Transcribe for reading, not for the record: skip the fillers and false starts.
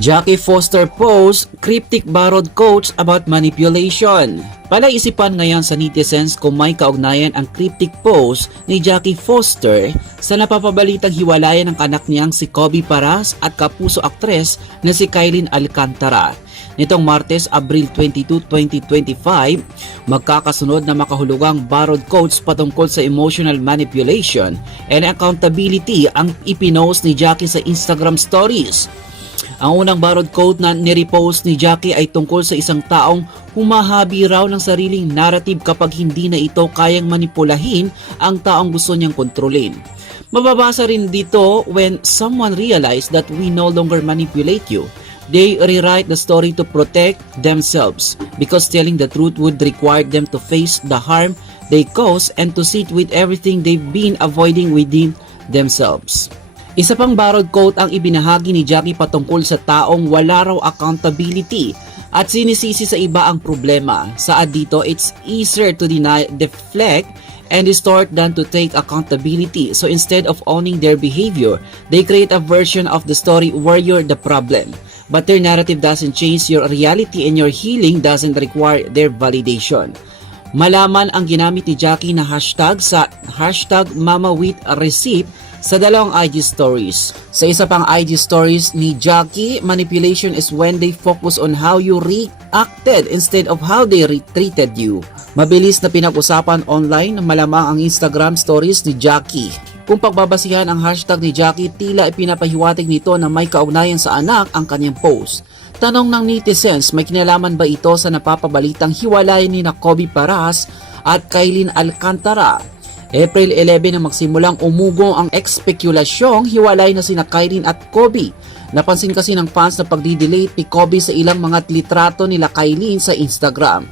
Jackie Foster posts cryptic borrowed quotes about manipulation. Palaisipan ngayon sa netizens kung may kaugnayan ang cryptic post ni Jackie Foster sa napapabalitang hiwalayan ng anak niyang si Kobe Paras at kapuso aktres na si Kylene Alcantara. Nitong Martes, Abril 22, 2025, magkakasunod na makahulugang borrowed quotes patungkol sa emotional manipulation and accountability ang ipinost ni Jackie sa Instagram stories. Ang unang borrowed quote na nirepost ni Jackie ay tungkol sa isang taong humahabi raw ng sariling narrative kapag hindi na ito kayang manipulahin ang taong gusto niyang kontrolin. Mababasa rin dito, when someone realize that we no longer manipulate you, they rewrite the story to protect themselves because telling the truth would require them to face the harm they cause and to sit with everything they've been avoiding within themselves. Isa pang borrowed quote ang ibinahagi ni Jackie patungkol sa taong wala raw accountability at sinisisi sa iba ang problema. Saad dito, it's easier to deny, deflect, and distort than to take accountability. So instead of owning their behavior, they create a version of the story where you're the problem. But their narrative doesn't change your reality and your healing doesn't require their validation. Malaman ang ginamit ni Jackie na hashtag sa hashtag #MamaWithReceipt sa dalawang IG stories. Sa isa pang IG stories ni Jackie, manipulation is when they focus on how you reacted instead of how they treated you. Mabilis na pinag-usapan online, malamang ang Instagram stories ni Jackie. Kung pagbabasihan ang hashtag ni Jackie, tila ipinapahiwatig nito na may kaugnayan sa anak ang kanyang post. Tanong ng netizens, may kinalaman ba ito sa napapabalitang hiwalayan ni Kobe Paras at Kylene Alcantara? April 11 na magsimulang umugong ang ekspekulasyong hiwalay na sina Kylene at Kobe. Napansin kasi ng fans na pagdidelete ni Kobe sa ilang mga litrato nila Kylene sa Instagram.